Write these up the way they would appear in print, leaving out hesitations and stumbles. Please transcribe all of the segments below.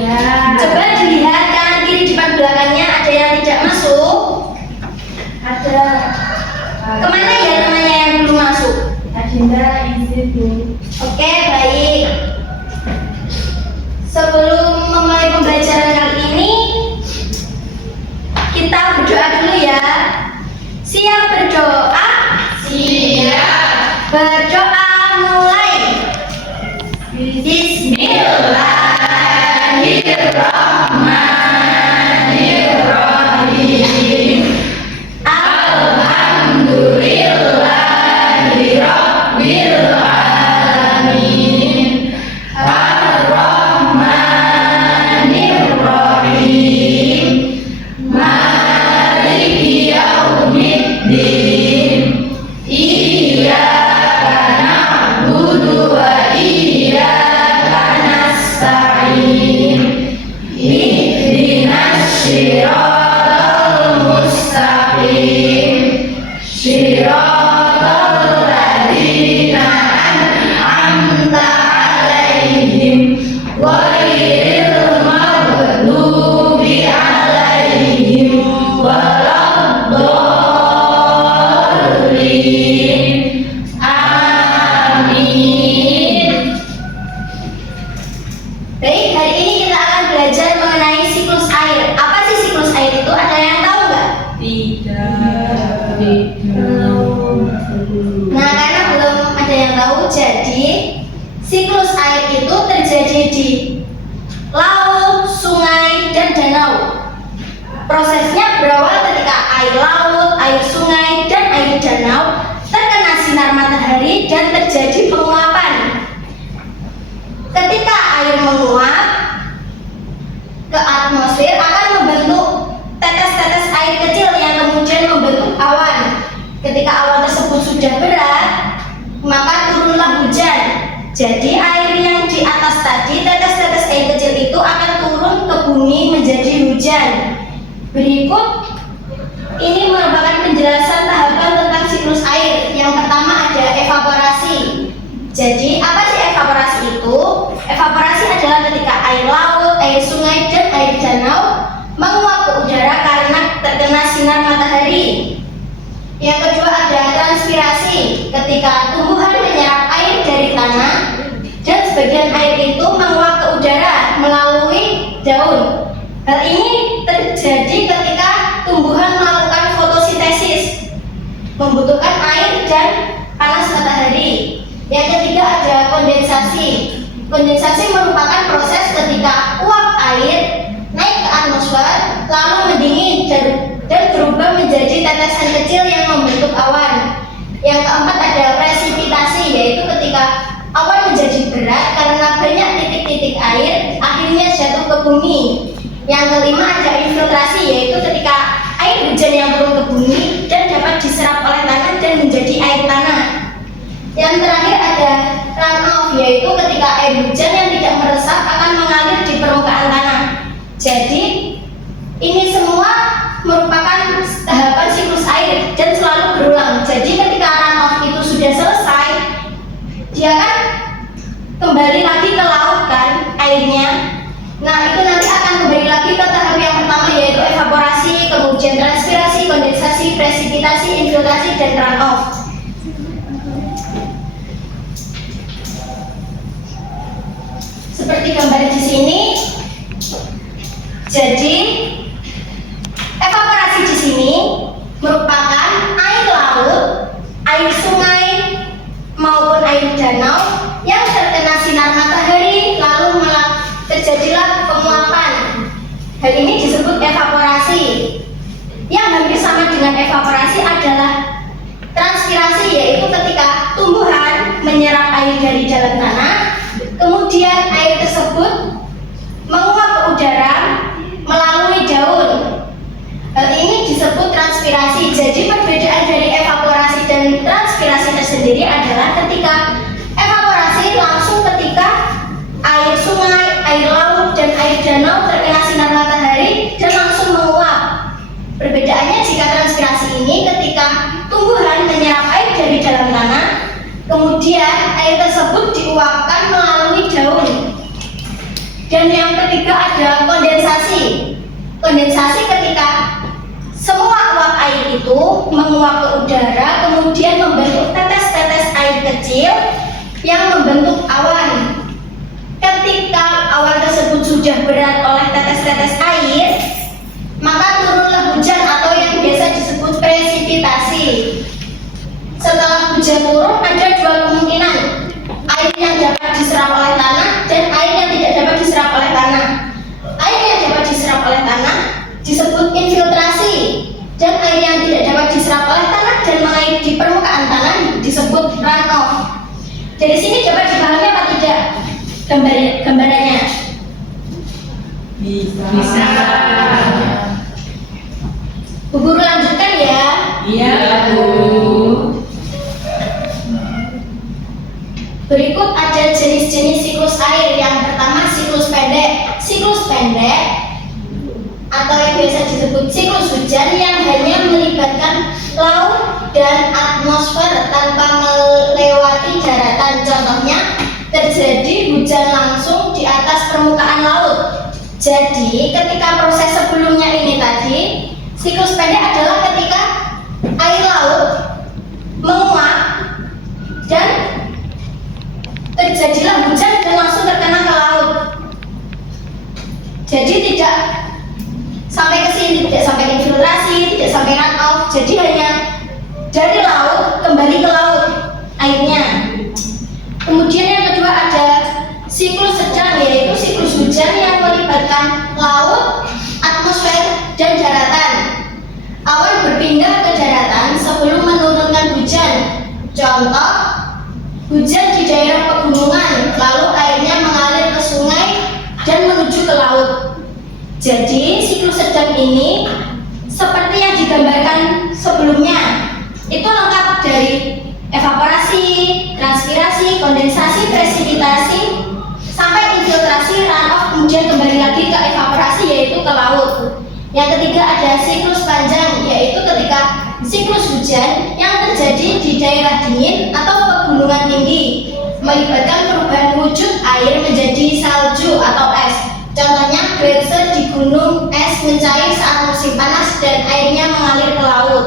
Ya. Coba dilihat kanan kiri depan belakangnya ada yang tidak masuk. Ada. Kemana ya namanya yang belum masuk? Agenda isi Bu. Oke, baik. Sebelum memulai pembelajaran kali ini, kita berdoa dulu ya. Siap berdoa? Siap. Berdoa mulai. Bismillahirrahmanirrahim. Alhamdulillahirabbil alamin. Ar-Rahmanirrahim. Maliki yaumiddin. Iyyaka na'budu wa iyyaka nasta'in. Ihdinas shiratal mustaqim. Shiratal ladzina an'amta 'alaihim ghairil maghdubi 'alaihim waladdallin. Amin. Baik, hari ini kita akan belajar mengenai siklus air. Apa sih siklus air itu? Ada yang tahu nggak? Tidak. Nah, karena belum ada yang tahu, jadi siklus air itu terjadi di laut, sungai, dan danau. Prosesnya berawal ketika air laut, air sungai, dan air danau terkena sinar matahari dan terjadi penguapan. Ketika air menguap ke atmosfer akan membentuk tetes-tetes air kecil yang kemudian membentuk awan. Ketika awan tersebut sudah berat, maka turunlah hujan. Jadi air yang di atas tadi, tetes-tetes air kecil itu akan turun ke bumi menjadi hujan. Berikut ini merupakan penjelasan tahapan tentang siklus air. Yang pertama ada evaporasi. Jadi apa sih evaporasi itu? Evaporasi adalah ketika air laut, air sungai, dan air danau menguap ke udara karena terkena sinar matahari. Yang kedua ada transpirasi. Ketika tumbuhan menyerap air dari tanah dan sebagian air itu menguap ke udara melalui daun. Hal ini terjadi ketika tumbuhan melakukan fotosintesis, membutuhkan air dan panas matahari. Yang ketiga ada kondensasi. Kondensasi merupakan proses ketika uap air naik ke atmosfer lalu mendingin dan berubah menjadi tetesan kecil yang membentuk awan. Yang keempat ada presipitasi, yaitu ketika awan menjadi berat karena banyak titik-titik air akhirnya jatuh ke bumi. Yang kelima ada infiltrasi, yaitu ketika air hujan yang turun ke bumi dan dapat diserap oleh tanah dan menjadi air tanah. Yang terakhir ada runoff, yaitu ketika air hujan yang tidak meresap akan mengalir di permukaan tanah. Jadi ini semua merupakan tahapan siklus air dan selalu berulang. Jadi ketika runoff itu sudah selesai, dia kan kembali lagi ke laut kan airnya. Nah, itu nanti akan kembali lagi ke tahap yang pertama, yaitu evaporasi, kemudian transpirasi, kondensasi, presipitasi, infiltrasi, dan runoff. Seperti gambar di sini. Jadi evaporasi di sini merupakan air laut, air sungai maupun air danau yang terkena sinar matahari lalu terjadilah penguapan. Hal ini disebut evaporasi. Yang hampir sama dengan evaporasi adalah transpirasi, yaitu ketika tumbuhan menyerap air dari dalam tanah, kemudian air tersebut menguap ke udara melalui daun. Hal ini disebut transpirasi. Jadi perbedaan dari evaporasi dan transpirasi tersendiri adalah ketika evaporasi langsung ketika air sungai, air laut, dan air danau terkena sinar matahari dan langsung menguap. Perbedaannya jika transpirasi ini ketika tumbuhan menyerap air dari dalam tanah, kemudian air tersebut diuapkan melalui daun. Dan yang ketiga ada kondensasi. Kondensasi ketika semua uap air itu menguap ke udara, kemudian membentuk tetes-tetes air kecil yang membentuk awan. Ketika awan tersebut sudah berat oleh tetes-tetes air, maka turunlah hujan atau yang biasa disebut presipitasi. Setelah hujan turun, ada dua kemungkinan: air yang dapat diserap oleh tanah dan air yang tidak dapat diserap oleh tanah. Air yang dapat diserap oleh tanah disebut infiltrasi, dan air yang tidak dapat diserap oleh tanah dan mengalir di permukaan tanah disebut runoff. Dari sini dapat dipahami apa tidak gambarannya? Bisa. Bu Guru lanjutkan ya. Iya, Bu. Berikut ada jenis-jenis siklus air. Yang pertama siklus pendek. Siklus pendek atau yang biasa disebut siklus hujan yang hanya melibatkan laut dan atmosfer tanpa melewati daratan. Contohnya terjadi hujan langsung di atas permukaan laut. Jadi ketika proses sebelumnya ini tadi, siklus pendek adalah ketika air laut menguap dan terjadilah hujan dan langsung terkena ke laut. Jadi tidak sampai ke sini, tidak sampai infiltrasi, tidak sampai runoff. Jadi hanya dari laut kembali ke laut airnya. Kemudian yang kedua ada siklus sedang, yaitu siklus hujan yang melibatkan laut, atmosfer, dan daratan. Awan berpindah ke daratan sebelum menurunkan hujan. Contoh, hujan di daerah pegunungan, lalu airnya mengalir ke sungai dan menuju ke laut. Jadi siklus sedang ini seperti yang digambarkan sebelumnya, itu lengkap dari evaporasi, transpirasi, kondensasi, presipitasi, sampai infiltrasi, runoff, kemudian kembali lagi ke evaporasi, yaitu ke laut. Yang ketiga ada siklus panjang, yaitu ketika siklus hujan yang terjadi di daerah dingin atau pegunungan tinggi, melibatkan perubahan wujud air menjadi salju atau es. Contohnya gletser di gunung es mencair saat musim panas dan airnya mengalir ke laut.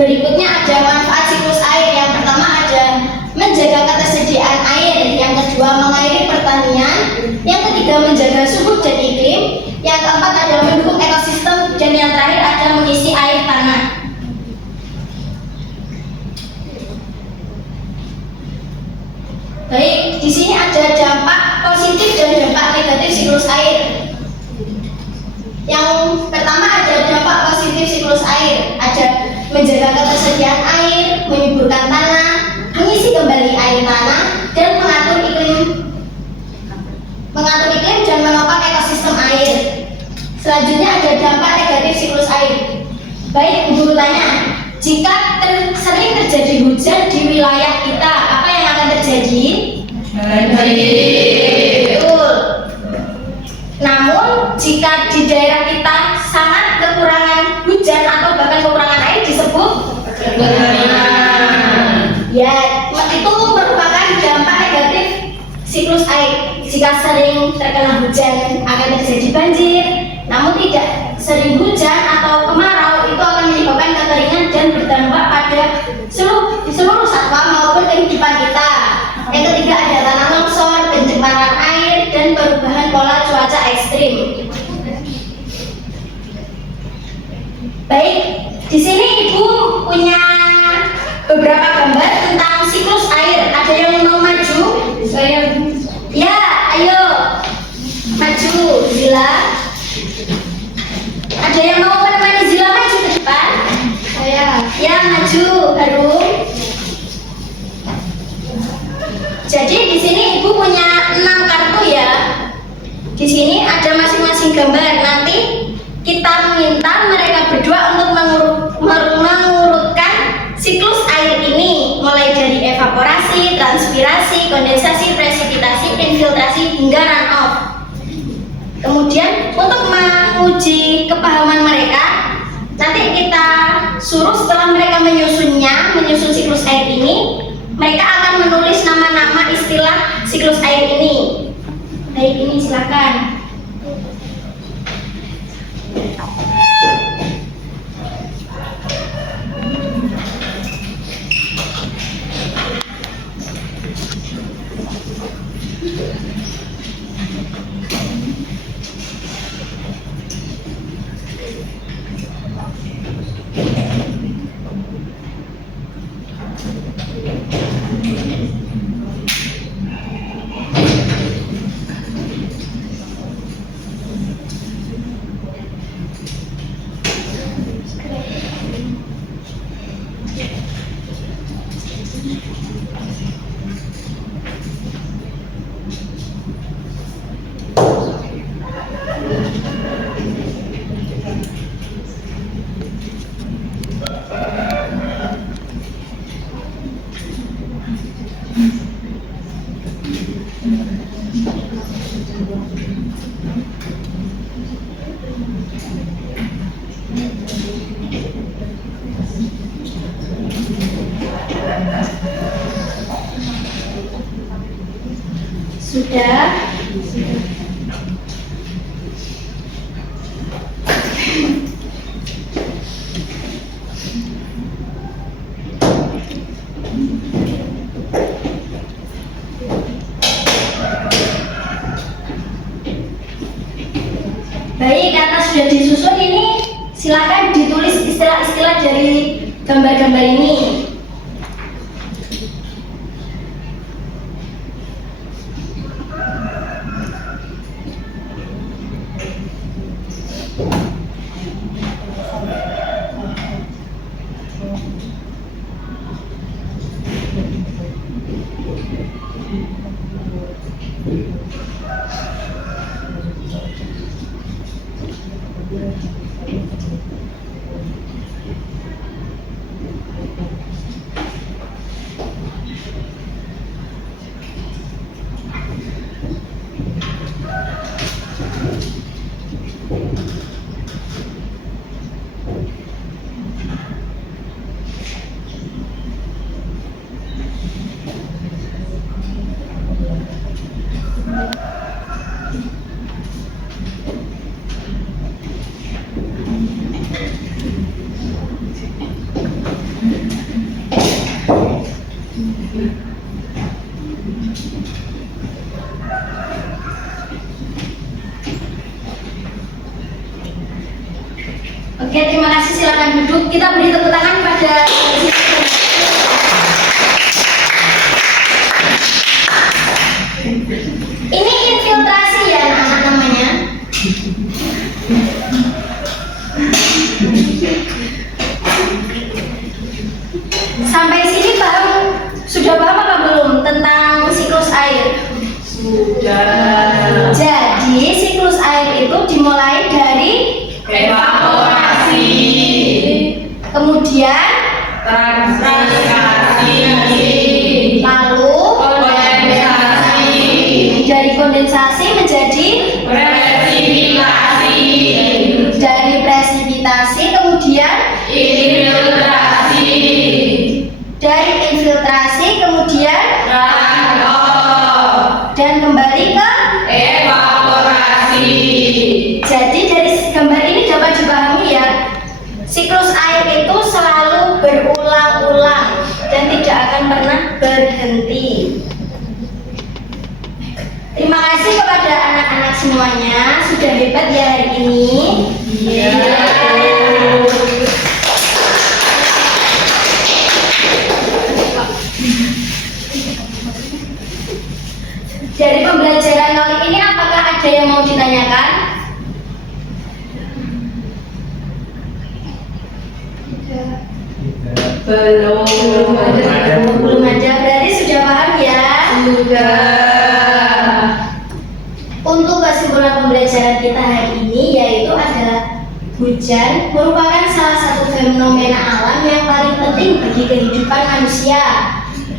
Berikutnya ada manfaat siklus air. Yang pertama ada menjaga ketersediaan air, yang kedua mengairi pertanian, yang ketiga menjaga suhu dan iklim, yang keempat ada mendukung ekosistem, dan yang terakhir ada mengisi air tanah. Baik, di sini ada dampak positif dan dampak negatif siklus air. Yang pertama ada dampak positif siklus air, ada menjaga ketersediaan air, menyuburkan tanah, mengisi kembali air tanah, dan mengatur iklim dan menopang ekosistem air. Selanjutnya ada dampak negatif siklus air. Baik, Bu Guru tanya, jika sering terjadi hujan di wilayah kita, apa yang akan terjadi? Banjir. Betul. Namun jika di daerah kita sangat kekurangan hujan atau bahkan kekurangan air disebut Kekeringan. ya, itu merupakan dampak negatif siklus air. Jika sering terkena hujan akan terjadi banjir, namun tidak sering hujan atau kemarau itu akan menyebabkan kekeringan dan berdampak pada seluruh satwa maupun kehidupan kita. Yang ketiga ada tanah longsor, pencemaran air, dan perubahan pola cuaca ekstrim. Baik, di sini Ibu punya beberapa gambar tentang siklus air. Ada yang mau maju? Saya Ya, ayo maju, Zila. Ada yang mau menemani Zila maju ke depan? Saya. Ya, maju, Harum. Jadi di sini Ibu punya 6 kartu ya. Di sini ada masing-masing gambar. Nanti kita minta mereka berdua untuk mengurutkan siklus air ini, mulai dari evaporasi, transpirasi, kondensasi, presipitasi, infiltrasi, hingga runoff. Kemudian untuk menguji kepahaman mereka, nanti kita suruh setelah mereka menyusun siklus air ini, mereka akan menulis nama-nama istilah siklus air ini. Baik, ini silakan. Sudah. Baik, karena sudah disusun ini, silakan ditulis istilah-istilah dari gambar-gambar ini. Oke, terima kasih. Silakan duduk. Kita beri tepuk tangan pada ini infiltrasi ya anak-anak namanya. Sampai sini sudah paham apa belum tentang siklus air? Sudah. Jadi siklus air itu dimulai dari Evaporasi, kemudian transmigrasi, lalu kondensasi, dari kondensasi menjadi presipitasi, dari presipitasi kemudian infiltrasi, dari infiltrasi kemudian transport, dan kembali ke evaporasi. jadi dari gambar ini dapat dipahami ya, siklus air itu selalu berulang-ulang dan tidak akan pernah berhenti. Terima kasih kepada anak-anak semuanya, sudah hebat ya hari ini. Iya. Dari pembelajaran kali ini apakah ada yang mau ditanyakan? Belum ada, berarti sudah paham ya? Sudah. Untuk kesimpulan pembelajaran kita hari ini yaitu adalah hujan merupakan salah satu fenomena alam yang paling penting bagi kehidupan manusia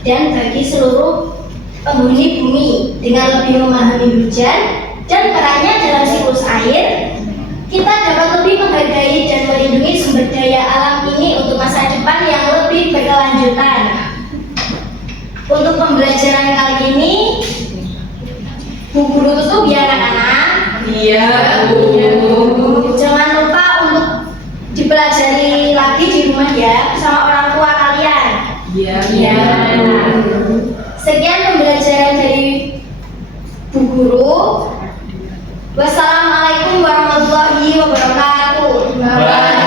dan bagi seluruh penghuni bumi. Dengan lebih memahami hujan dan perannya dalam siklus air, kita dapat lebih menghargai dan melindungi sumber daya alam ini untuk masa depan yang lebih berkelanjutan. Untuk pembelajaran kali ini Guru tutup ya anak-anak. Iya, Bu. Jangan lupa untuk dipelajari lagi di rumah ya sama orang tua kalian. Iya. Sekian pembelajaran dari Bu Guru. Wassalamualaikum warahmatullahi wabarakatuh. Waalaikumsalam.